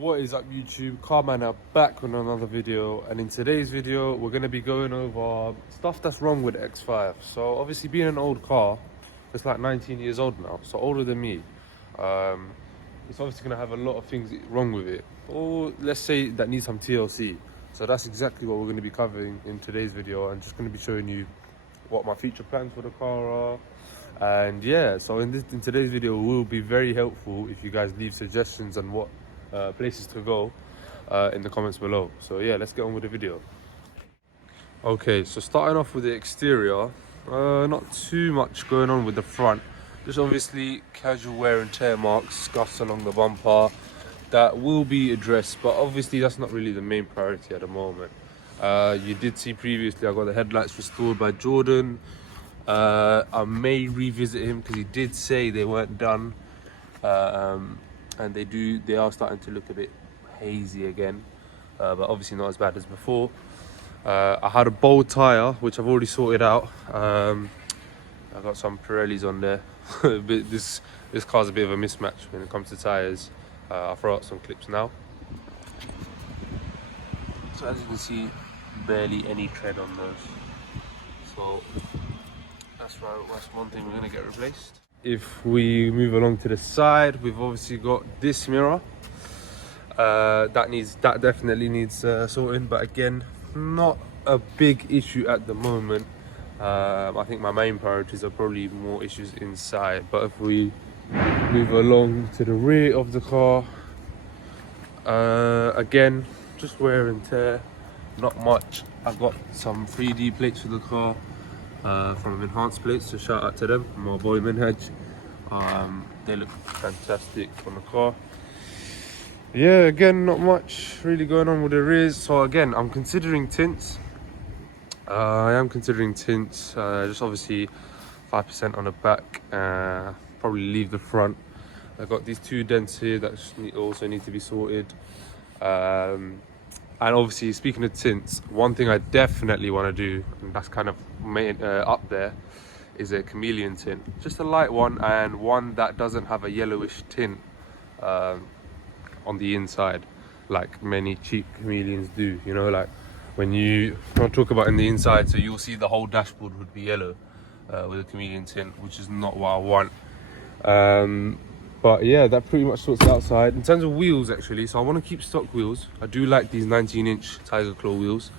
What is up YouTube, Carman are back with another video, and in today's video we're going to be going over stuff that's wrong with X5. So obviously being an old car, it's like 19 years old now, so older than me. It's obviously going to have a lot of things wrong with it, or let's say that needs some TLC. So that's exactly what we're going to be covering in today's video. I'm just going to be showing you what my future plans for the car are. And yeah, so in today's video it will be very helpful if you guys leave suggestions on what places to go in the comments below. So yeah, let's get on with the video. Okay, so starting off with the exterior, not too much going on with the front. Just obviously casual wear and tear marks, scuffs along the bumper. That will be addressed, but obviously that's not really the main priority at the moment. You did see previously I got the headlights restored by Jordan. I may revisit him because he did say they weren't done. And they are starting to look a bit hazy again, but obviously not as bad as before. I had a bowl tire which I've already sorted out. I got some Pirellis on there. this car's a bit of a mismatch when it comes to tires. I'll throw out some clips now. So as you can see, barely any tread on those, so that's one thing we're going to get replaced. If we move along to the side, we've obviously got this mirror. That definitely needs sorting, but again, not a big issue at the moment. I think my main priorities are probably more issues inside. But if we move along to the rear of the car, again, just wear and tear, not much. I've got some 3D plates for the car. From Enhanced Plates, so shout out to them, my boy Minhaj. They look fantastic on the car. Yeah, again, not much really going on with the rears. So again, I'm considering tints. I am considering tints, just obviously 5% on the back. Probably leave the front. I've got these two dents here that also need to be sorted. And obviously, speaking of tints, one thing I definitely want to do, and that's kind of up there, is a chameleon tint. Just a light one, and one that doesn't have a yellowish tint on the inside, like many cheap chameleons do. You know, like I'll talk about in the inside, so you'll see the whole dashboard would be yellow with a chameleon tint, which is not what I want. But yeah, that pretty much sorts the outside. In terms of wheels, actually, so I want to keep stock wheels. I do like these 19-inch Tiger Claw wheels.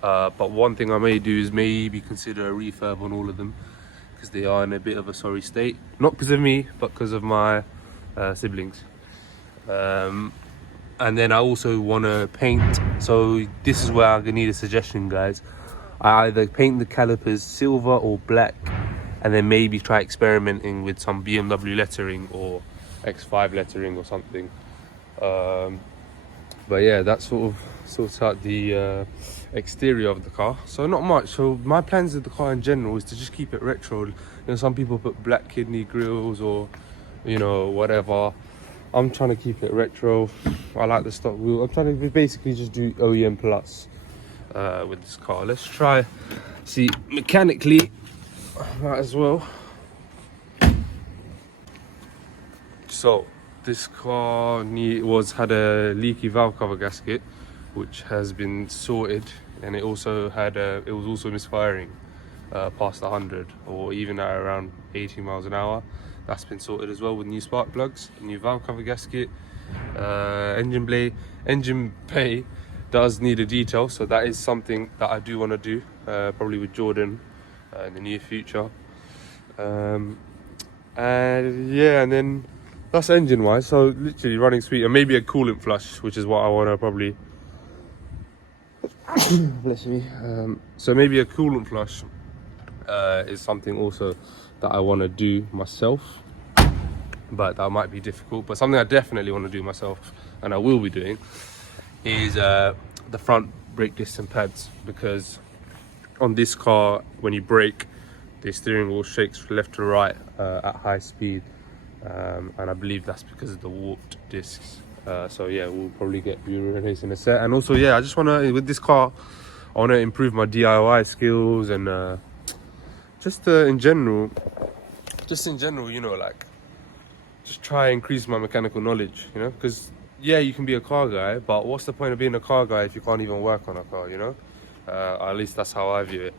But one thing I may do is maybe consider a refurb on all of them, because they are in a bit of a sorry state. Not because of me, but because of my siblings. And then I also want to paint. So this is where I need a suggestion, guys. I either paint the calipers silver or black, and then maybe try experimenting with some BMW lettering or X5 lettering or something. But yeah, that sort of sorts out the exterior of the car. So not much. So my plans with the car in general is to just keep it retro. You know, some people put black kidney grills or, you know, whatever. I'm trying to keep it retro. I like the stock wheel. I'm trying to basically just do OEM plus with this car. Let's try, see, mechanically, might as well. So this car had a leaky valve cover gasket, which has been sorted, and it also was also misfiring past 100 or even at around 80 miles an hour. That's been sorted as well with new spark plugs, new valve cover gasket, engine bay does need a detail, so that is something that I do want to do, probably with Jordan in the near future. And yeah, and then that's engine wise, so literally running sweet, and maybe a coolant flush, which is what I want to probably bless me. So maybe a coolant flush is something also that I want to do myself, but that might be difficult. But something I definitely want to do myself, and I will be doing, is the front brake disc and pads, because on this car, when you brake, the steering wheel shakes left to right at high speed, and I believe that's because of the warped discs. So yeah, we'll probably get replacing a set. And also, yeah, I just want to, with this car, I want to improve my DIY skills, and just in general, you know, like just try and increase my mechanical knowledge, you know, because yeah, you can be a car guy, but what's the point of being a car guy if you can't even work on a car, you know? At least that's how I view it.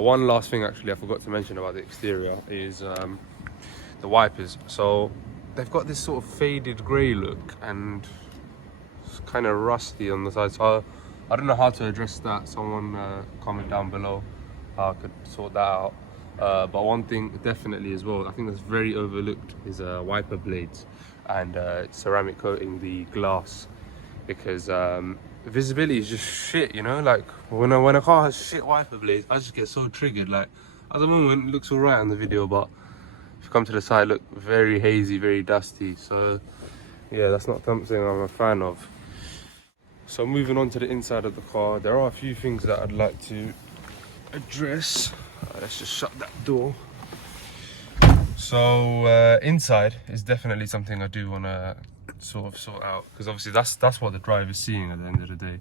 One last thing, actually, I forgot to mention about the exterior is the wipers. So they've got this sort of faded grey look and it's kind of rusty on the side. So I don't know how to address that. Someone comment down below how I could sort that out. But one thing definitely as well, I think that's very overlooked, is wiper blades and ceramic coating the glass, because visibility is just shit, you know. Like when a car has shit wiper blades, I just get so triggered. Like at the moment it looks all right on the video, but if you come to the side, look very hazy, very dusty. So yeah, that's not something I'm a fan of. So moving on to the inside of the car, there are a few things that I'd like to address. Let's just shut that door. So inside is definitely something I do want to sort out, because obviously that's what the driver is seeing at the end of the day,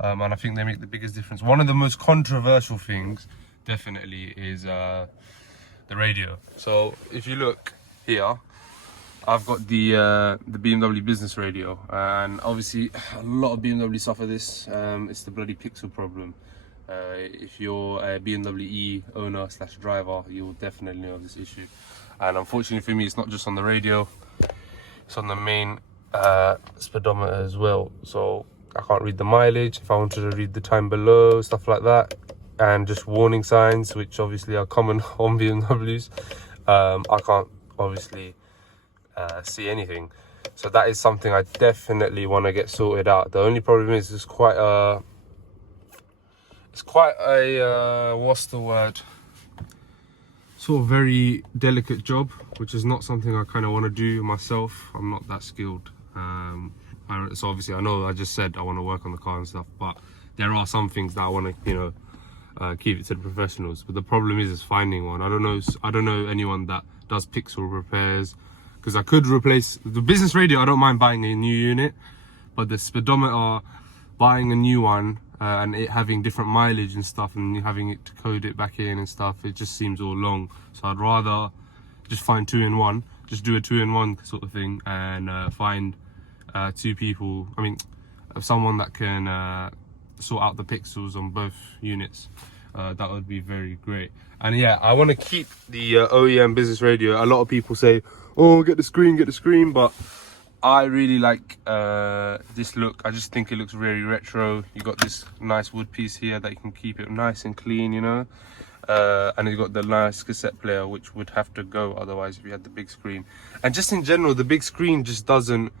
and I think they make the biggest difference. One of the most controversial things definitely is the radio. So if you look here, I've got the BMW business radio, and obviously a lot of BMW suffer this. It's the bloody pixel problem. If you're a BMW E owner / driver, you'll definitely know this issue. And unfortunately for me, it's not just on the radio, it's on the main speedometer as well. So I can't read the mileage. If I wanted to read the time below, stuff like that, and just warning signs, which obviously are common on BMWs, I can't obviously see anything. So that is something I definitely want to get sorted out. The only problem is it's quite a what's the word, sort of very delicate job, which is not something I kind of want to do myself. I'm not that skilled. So obviously I know I just said I want to work on the car and stuff, but there are some things that I want to, you know, keep it to the professionals. But the problem is finding one. I don't know anyone that does pixel repairs, because I could replace the business radio. I don't mind buying a new unit, but the speedometer, buying a new one, and it having different mileage and stuff, and having it to code it back in and stuff, it just seems all long. So I'd rather just find 2-in-1, just do a 2-in-1 sort of thing, and find two people, I mean someone that can sort out the pixels on both units. That would be very great. And yeah, I want to keep the OEM business radio. A lot of people say, oh, get the screen, but I really like this look. I just think it looks very retro. You got this nice wood piece here that you can keep it nice and clean, you know. And you got the nice cassette player, which would have to go otherwise if you had the big screen. And just in general, the big screen just doesn't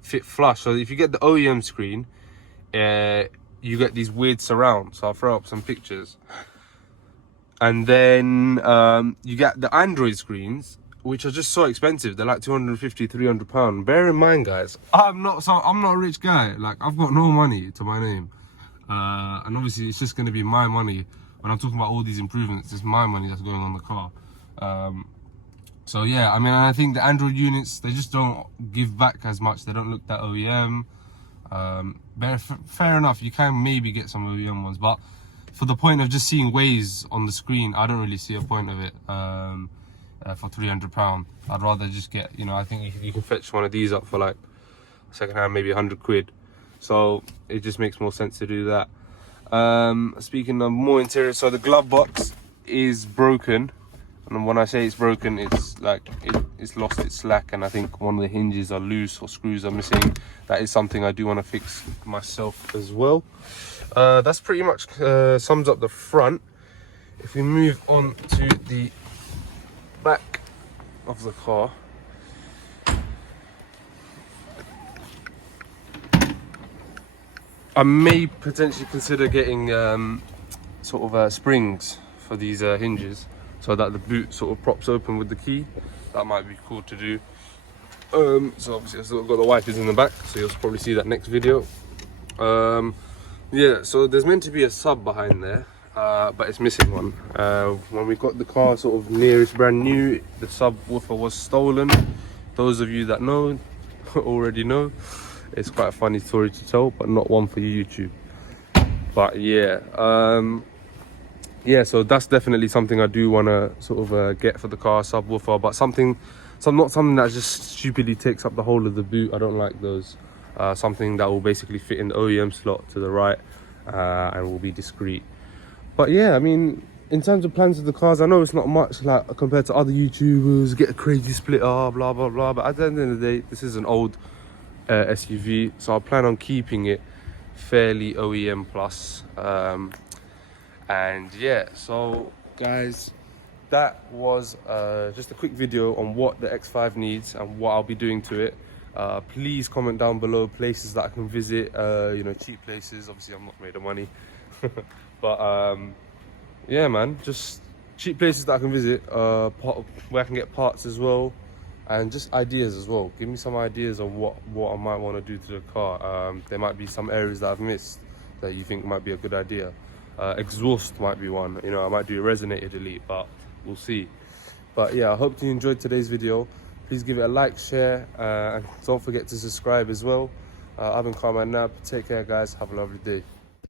fit flush. So if you get the OEM screen, you get these weird surrounds. So I'll throw up some pictures. And then you get the Android screens, which are just so expensive. They're like 250, 300 pounds. Bear in mind, guys, I'm not a rich guy. Like, I've got no money to my name, and obviously it's just going to be my money when I'm talking about all these improvements. It's my money that's going on the car. So yeah, I mean, I think the Android units, they just don't give back as much. They don't look that OEM. Fair enough, you can maybe get some OEM ones, but for the point of just seeing Waze on the screen, I don't really see a point of it. For £300, I'd rather just get, you know, I think you can fetch one of these up for like second hand, maybe 100 quid. So it just makes more sense to do that. Speaking of more interior, so the glove box is broken, and when I say it's broken, it's like it's lost its slack, and I think one of the hinges are loose or screws are missing. That is something I do want to fix myself as well. That's pretty much sums up the front. If we move on to the back of the car, I may potentially consider getting sort of springs for these hinges, so that the boot sort of props open with the key. That might be cool to do. So obviously I've still got the wipers in the back, so you'll probably see that next video. Yeah, so there's meant to be a sub behind there, but it's missing one. When we got the car sort of nearest brand new, the subwoofer was stolen. Those of you that know already know. It's quite a funny story to tell, but not one for YouTube. But yeah, yeah, so that's definitely something I do want to sort of get for the car, subwoofer, but not something that just stupidly takes up the whole of the boot. I don't like those. something that will basically fit in the OEM slot to the right, and will be discreet. But yeah, I mean, in terms of plans of the cars, I know it's not much like compared to other YouTubers, get a crazy splitter, blah blah blah, but at the end of the day, this is an old SUV, so I plan on keeping it fairly OEM plus. And yeah, so guys, that was just a quick video on what the X5 needs and what I'll be doing to it. Please comment down below places that I can visit, you know, cheap places. Obviously I'm not made of money, but yeah man, just cheap places that I can visit, where I can get parts as well, and just ideas as well. Give me some ideas on what I might want to do to the car. There might be some areas that I've missed that you think might be a good idea. Exhaust might be one, you know, I might do a resonator delete, but we'll see. But yeah, I hope you enjoyed today's video. Please give it a like, share, and don't forget to subscribe as well. I've been Carman Nab. Take care guys, have a lovely day.